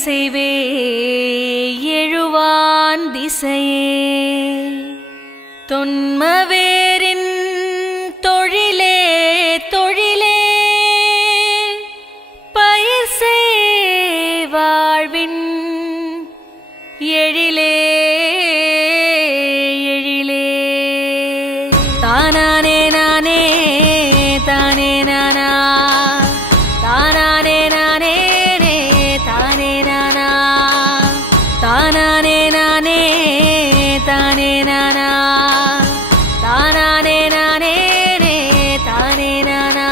செய்வே எழுவான் திசையே தொன்மவேரின் தொழிலே தொழிலே பயிர் செய் வாழ்வின் எழிலே எழிலே தானானே நானே தானே நானா தானானே நானே தானே நானா தானானே நானே தானே நானா தானானே நானே தானே நானா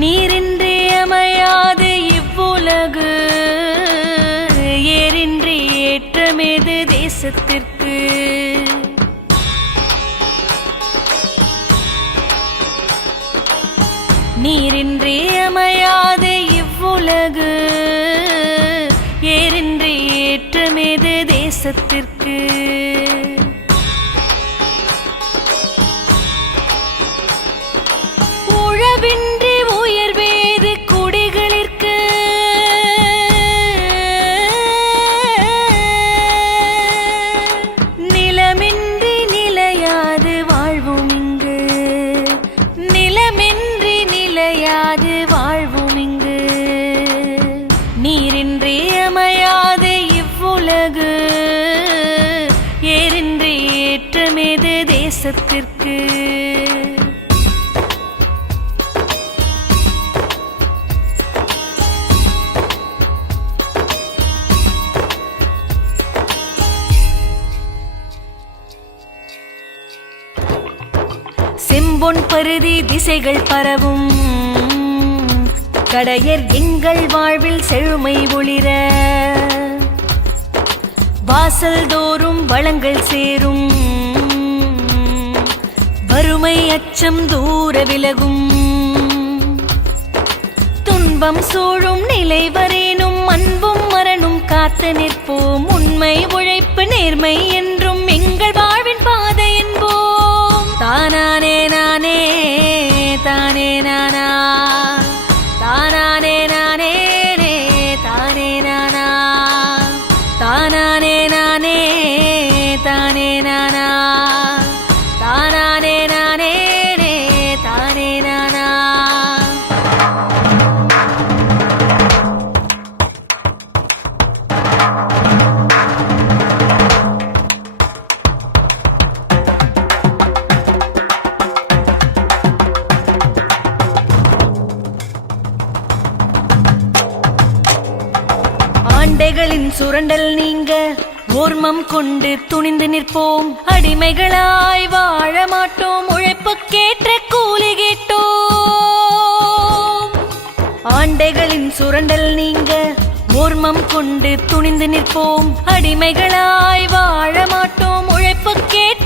நீரின்றி அமையாது இவ்வுலகு ஏரின்றி ஏற்றமேது தேசத்திற்கு நீரின்றி அமையாது இவ்வுலகு ஏரின்றி ஏற்றமேது தேசத்திற்கு உழவின்றி உயர்வேது குடிகளிற்கு நிலமின்றி நிலையாது வாழ்வும் இங்கு நிலமின்றி நிலையாது வாழ்வும் இங்கு நீரின்றி அமையாது இவ்வுலகு ஏரின்றி ஏற்றமேது தேசத்திற்கு செம்பொன் பருதி திசைகள் பரவும் கடையர் எங்கள் வாழ்வில் செழுமை ஒளிர வாசல் தோறும் வளங்கள் சேரும் வறுமை அச்சம் தூர விலகும் துன்பம் சூழும் நிலை வரேனும் அன்பும் மரணும் காத்து நிற்போம் உண்மை உழைப்பு நேர்மை என்றும் எங்கள் வாழ்வின் பாதை என்போம் தானானே நானே தானே நானா தானானே நானே தானே நானா தானானே நானே தானே நானா தானானே நானே தானே நானா ஆண்டைகளின் சுரண்டல் நீங்க ஓர்மம் கொண்டு துணிந்து நிற்போம் அடிமைகளாய் வாழ மாட்டோம் உழைப்புக்கேற்ற கூலி கேட்டோம் ஆண்டைகளின் சுரண்டல் நீங்க ஓர்மம் கொண்டு துணிந்து நிற்போம் அடிமைகளாய் வாழ மாட்டோம் உழைப்புக்கேற்ற